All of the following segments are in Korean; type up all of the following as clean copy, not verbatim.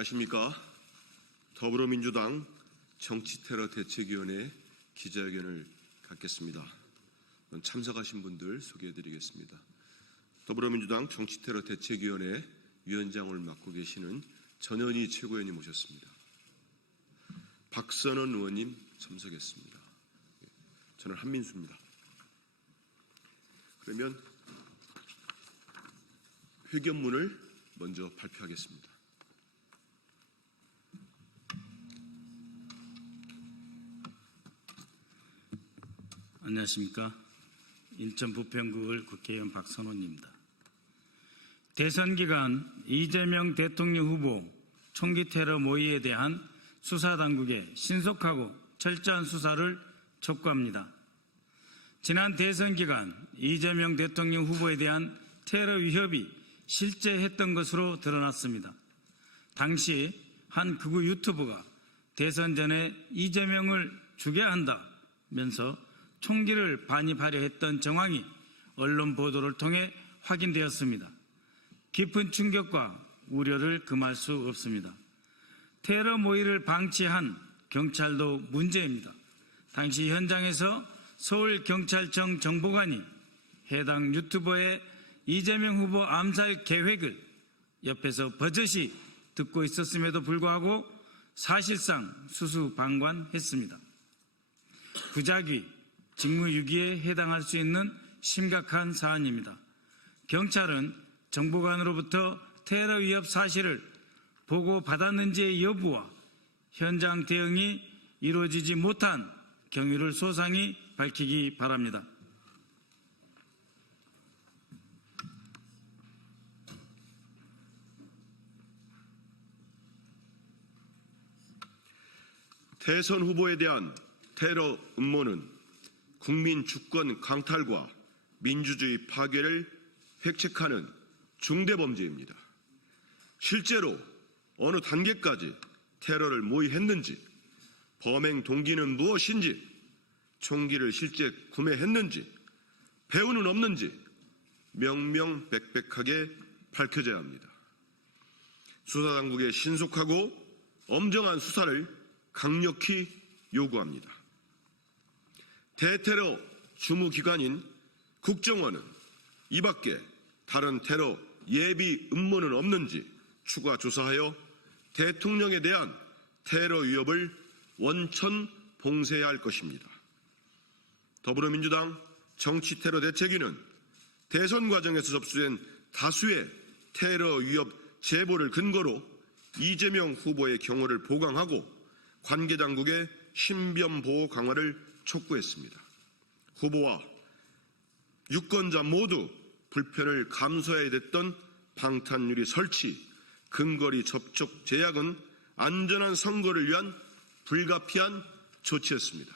안녕하십니까. 더불어민주당 정치테러 대책위원회 기자회견을 갖겠습니다. 참석하신 분들 소개해드리겠습니다. 더불어민주당 정치테러 대책위원회 위원장을 맡고 계시는 전현희 최고위원님 모셨습니다. 박선원 의원님 참석했습니다. 저는 한민수입니다. 그러면 회견문을 먼저 발표하겠습니다. 안녕하십니까. 인천 부평구을 국회의원 박선원입니다. 대선 기간 이재명 대통령 후보 총기 테러 모의에 대한 수사당국의 신속하고 철저한 수사를 촉구합니다. 지난 대선 기간 이재명 대통령 후보에 대한 테러 위협이 실제했던 것으로 드러났습니다. 당시 한 극우 유튜버가 대선 전에 이재명을 죽여야 한다면서 총기를 반입하려 했던 정황이 언론 보도를 통해 확인되었습니다. 깊은 충격과 우려를 금할 수 없습니다. 테러 모의를 방치한 경찰도 문제입니다. 당시 현장에서 서울경찰청 정보관이 해당 유튜버의 이재명 후보 암살 계획을 옆에서 버젓이 듣고 있었음에도 불구하고 사실상 수수방관했습니다. 부작위, 직무유기에 해당할 수 있는 심각한 사안입니다. 경찰은 정보관으로부터 테러 위협 사실을 보고받았는지의 여부와 현장 대응이 이루어지지 못한 경위를 소상히 밝히기 바랍니다. 대선 후보에 대한 테러 음모는 국민 주권 강탈과 민주주의 파괴를 획책하는 중대범죄입니다. 실제로 어느 단계까지 테러를 모의했는지, 범행 동기는 무엇인지, 총기를 실제 구매했는지, 배후는 없는지 명명백백하게 밝혀져야 합니다. 수사당국의 신속하고 엄정한 수사를 강력히 요구합니다. 대테러 주무기관인 국정원은 이 밖에 다른 테러 예비 음모는 없는지 추가 조사하여 대통령에 대한 테러 위협을 원천 봉쇄해야 할 것입니다. 더불어민주당 정치테러 대책위는 대선 과정에서 접수된 다수의 테러 위협 제보를 근거로 이재명 후보의 경호를 보강하고 관계당국의 신변보호 강화를 촉구했습니다. 후보와 유권자 모두 불편을 감수해야 됐던 방탄유리 설치, 근거리 접촉 제약은 안전한 선거를 위한 불가피한 조치였습니다.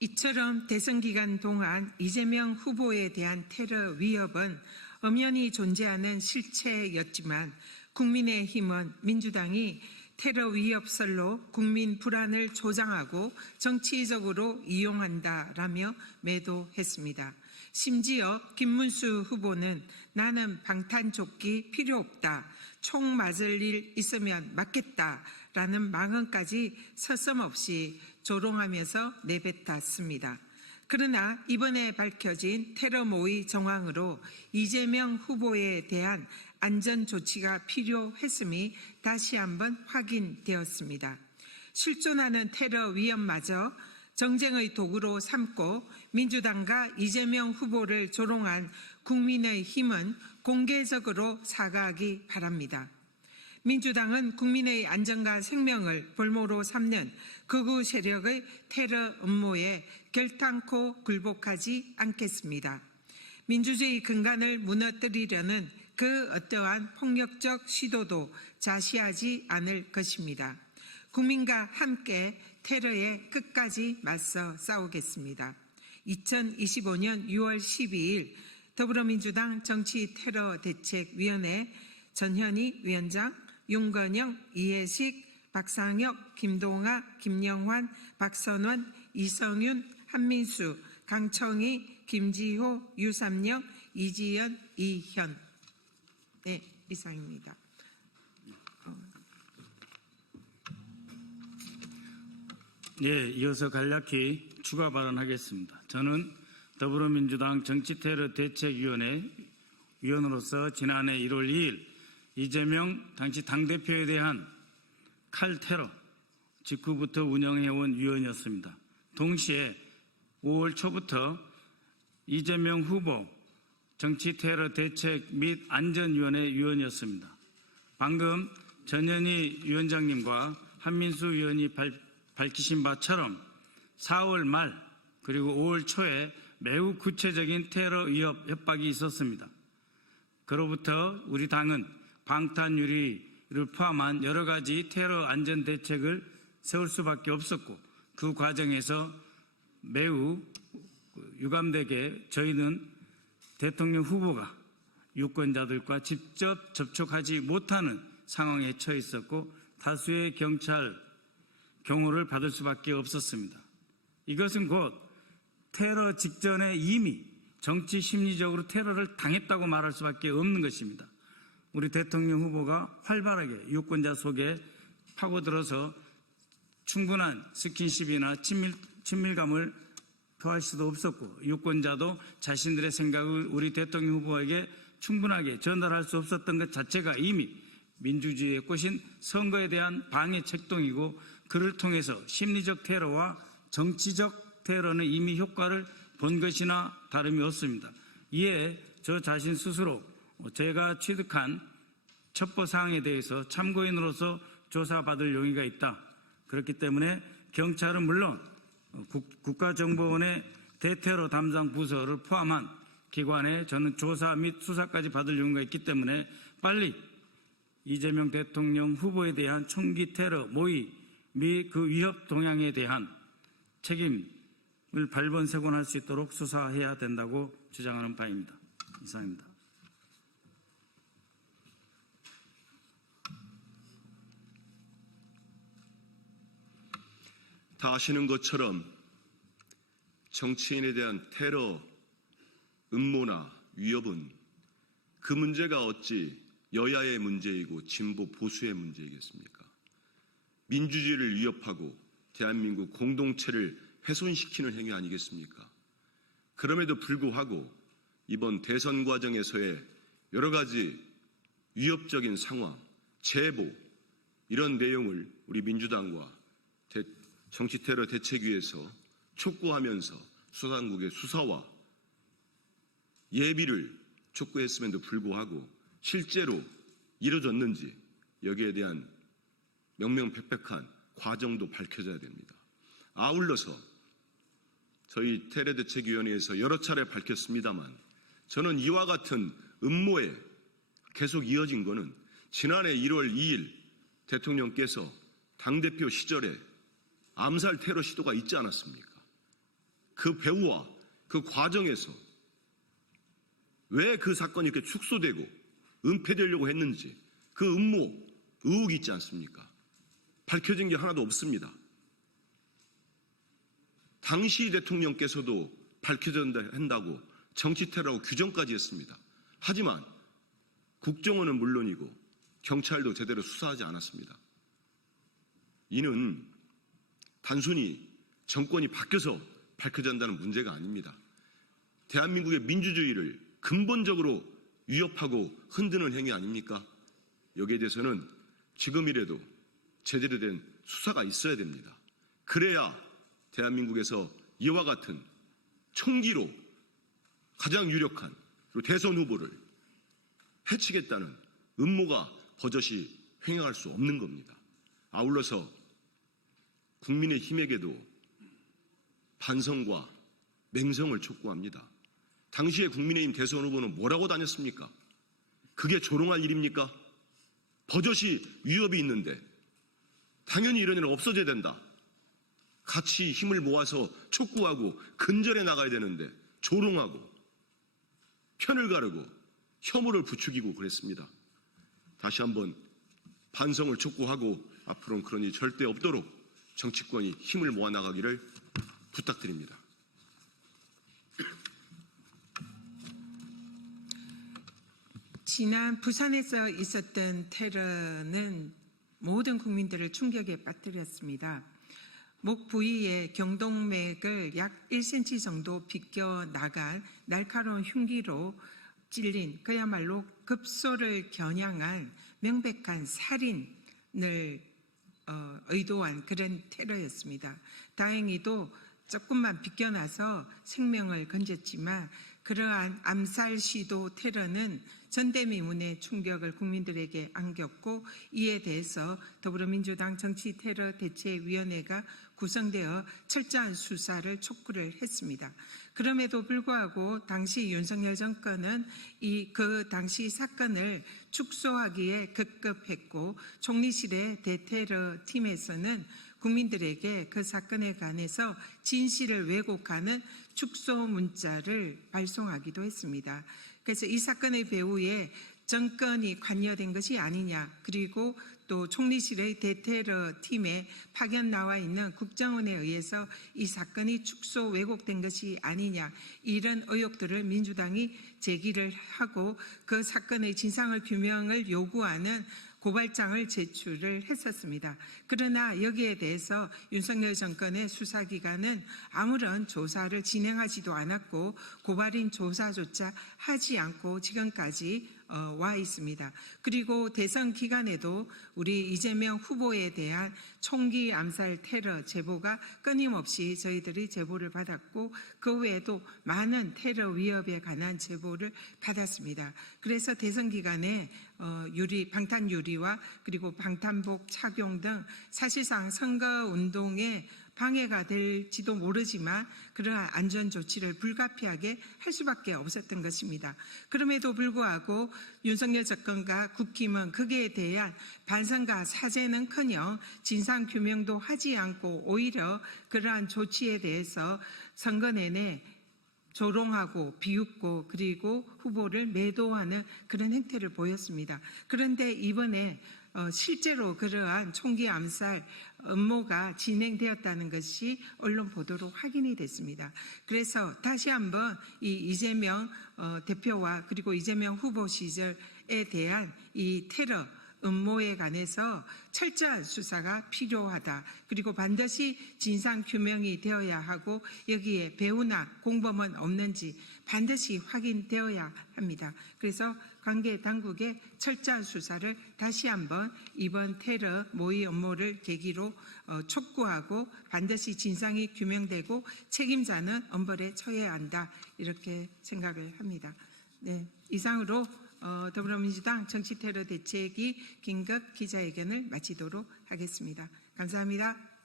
이처럼 대선 기간 동안 이재명 후보에 대한 테러 위협은 엄연히 존재하는 실체였지만 국민의힘은 민주당이 테러 위협설로 국민 불안을 조장하고 정치적으로 이용한다라며 매도했습니다. 심지어 김문수 후보는 나는 방탄조끼 필요 없다, 총 맞을 일 있으면 맞겠다라는 망언까지 서슴없이 조롱하면서 내뱉었습니다. 그러나 이번에 밝혀진 테러 모의 정황으로 이재명 후보에 대한 안전 조치가 필요했음이 다시 한번 확인되었습니다. 실존하는 테러 위협마저 정쟁의 도구로 삼고 민주당과 이재명 후보를 조롱한 국민의힘은 공개적으로 사과하기 바랍니다. 민주당은 국민의 안전과 생명을 볼모로 삼는 극우 세력의 테러 음모에 결탄코 굴복하지 않겠습니다. 민주주의 근간을 무너뜨리려는 그 어떠한 폭력적 시도도 자시하지 않을 것입니다. 국민과 함께 테러에 끝까지 맞서 싸우겠습니다. 2025년 6월 12일 더불어민주당 정치테러대책위원회 전현희 위원장, 윤건영, 이해식, 박상혁, 김동아, 김영환, 박선원, 이성윤, 한민수, 강청희, 김지호, 유삼영, 이지연, 이현. 네, 이상입니다. 예, 이어서 간략히 추가 발언하겠습니다. 저는 더불어민주당 정치테러 대책위원회 위원으로서 지난해 1월 2일 이재명 당시 당대표에 대한 칼테러 직후부터 운영해온 위원이었습니다. 동시에 5월 초부터 이재명 후보 정치테러 대책 및 안전위원회 위원이었습니다. 방금 전현희 위원장님과 한민수 위원이 밝히신 바처럼 4월 말 그리고 5월 초에 매우 구체적인 테러 위협 협박이 있었습니다. 그로부터 우리 당은 방탄유리를 포함한 여러 가지 테러 안전 대책을 세울 수밖에 없었고 그 과정에서 매우 유감되게 저희는 대통령 후보가 유권자들과 직접 접촉하지 못하는 상황에 처해 있었고 다수의 경찰 경호를 받을 수밖에 없었습니다. 이것은 곧 테러 직전에 이미 정치 심리적으로 테러를 당했다고 말할 수밖에 없는 것입니다. 우리 대통령 후보가 활발하게 유권자 속에 파고들어서 충분한 스킨십이나 친밀감을 표할 수도 없었고 유권자도 자신들의 생각을 우리 대통령 후보에게 충분하게 전달할 수 없었던 것 자체가 이미 민주주의의 꽃인 선거에 대한 방해 책동이고 그를 통해서 심리적 테러와 정치적 테러는 이미 효과를 본 것이나 다름이 없습니다. 이에 저 자신 스스로 제가 취득한 첩보사항에 대해서 참고인으로서 조사받을 용의가 있다. 그렇기 때문에 경찰은 물론 국가정보원의 대테러 담당 부서를 포함한 기관에 저는 조사 및 수사까지 받을 용의가 있기 때문에 빨리 이재명 대통령 후보에 대한 총기 테러 모의 및 그 위협 동향에 대한 책임을 발본색원할 수 있도록 수사해야 된다고 주장하는 바입니다. 이상입니다. 다 아시는 것처럼 정치인에 대한 테러, 음모나 위협은 그 문제가 어찌 여야의 문제이고 진보 보수의 문제이겠습니까? 민주주의를 위협하고 대한민국 공동체를 훼손시키는 행위 아니겠습니까? 그럼에도 불구하고 이번 대선 과정에서의 여러 가지 위협적인 상황, 제보 이런 내용을 우리 민주당과 정치테러 대책위에서 촉구하면서 수사당국의 수사와 예비를 촉구했음에도 불구하고 실제로 이루어졌는지 여기에 대한 명명백백한 과정도 밝혀져야 됩니다. 아울러서 저희 테러대책위원회에서 여러 차례 밝혔습니다만 저는 이와 같은 음모에 계속 이어진 것은 지난해 1월 2일 대통령께서 당대표 시절에 암살 테러 시도가 있지 않았습니까? 그 배후와 그 과정에서 왜 그 사건이 이렇게 축소되고 은폐되려고 했는지 그 음모, 의혹이 있지 않습니까? 밝혀진 게 하나도 없습니다. 당시 대통령께서도 밝혀져야 한다고 정치테러라고 규정까지 했습니다. 하지만 국정원은 물론이고 경찰도 제대로 수사하지 않았습니다. 이는 단순히 정권이 바뀌어서 밝혀진다는 문제가 아닙니다. 대한민국의 민주주의를 근본적으로 위협하고 흔드는 행위 아닙니까? 여기에 대해서는 지금이라도 제대로 된 수사가 있어야 됩니다. 그래야 대한민국에서 이와 같은 총기로 가장 유력한 그리고 대선 후보를 해치겠다는 음모가 버젓이 횡행할 수 없는 겁니다. 아울러서 국민의힘에게도 반성과 맹성을 촉구합니다. 당시에 국민의힘 대선 후보는 뭐라고 다녔습니까? 그게 조롱할 일입니까? 버젓이 위협이 있는데 당연히 이런 일은 없어져야 된다. 같이 힘을 모아서 촉구하고 근절해 나가야 되는데 조롱하고 편을 가르고 혐오를 부추기고 그랬습니다. 다시 한번 반성을 촉구하고 앞으로는 그런 일이 절대 없도록 정치권이 힘을 모아 나가기를 부탁드립니다. 지난 부산에서 있었던 테러는 모든 국민들을 충격에 빠뜨렸습니다. 목 부위에 경동맥을 약 1cm 정도 비껴 나간 날카로운 흉기로 찔린 그야말로 급소를 겨냥한 명백한 살인을 의도한 그런 테러였습니다. 다행히도 조금만 비껴나서 생명을 건졌지만 그러한 암살 시도 테러는 전대미문의 충격을 국민들에게 안겼고, 이에 대해서 더불어민주당 정치테러대책위원회가 구성되어 철저한 수사를 촉구를 했습니다. 그럼에도 불구하고 당시 윤석열 정권은 그 당시 사건을 축소하기에 급급했고, 총리실의 대테러 팀에서는 국민들에게 그 사건에 관해서 진실을 왜곡하는 축소 문자를 발송하기도 했습니다. 그래서 이 사건의 배후에 정권이 관여된 것이 아니냐, 그리고 또 총리실의 대테러 팀에 파견 나와 있는 국정원에 의해서 이 사건이 축소 왜곡된 것이 아니냐, 이런 의혹들을 민주당이 제기를 하고 그 사건의 진상을 규명을 요구하는 고발장을 제출을 했었습니다. 그러나 여기에 대해서 윤석열 정권의 수사기관은 아무런 조사를 진행하지도 않았고 고발인 조사조차 하지 않고 지금까지 와 있습니다. 그리고 대선 기간에도 우리 이재명 후보에 대한 총기 암살 테러 제보가 끊임없이 저희들이 제보를 받았고, 그 외에도 많은 테러 위협에 관한 제보를 받았습니다. 그래서 대선 기간에 방탄 유리와 그리고 방탄복 착용 등 사실상 선거운동에 방해가 될지도 모르지만 그러한 안전 조치를 불가피하게 할 수밖에 없었던 것입니다. 그럼에도 불구하고 윤석열 정권과 국힘은 거기에 대한 반성과 사죄는커녕 진상 규명도 하지 않고 오히려 그러한 조치에 대해서 선거 내내 조롱하고 비웃고 그리고 후보를 매도하는 그런 행태를 보였습니다. 그런데 이번에 실제로 그러한 총기 암살 음모가 진행되었다는 것이 언론 보도로 확인이 됐습니다. 그래서 다시 한번 이 이재명 대표와 그리고 이재명 후보 시절에 대한 이 테러 음모에 관해서 철저한 수사가 필요하다. 그리고 반드시 진상 규명이 되어야 하고 여기에 배후나 공범은 없는지 반드시 확인되어야 합니다. 그래서 관계 당국의 철저한 수사를 다시 한번 이번 테러 모의 음모를 계기로 촉구하고 반드시 진상이 규명되고 책임자는 엄벌에 처해야 한다. 이렇게 생각을 합니다. 네, 이상으로 더불어민주당 정치테러 대책위 긴급 기자회견을 마치도록 하겠습니다. 감사합니다.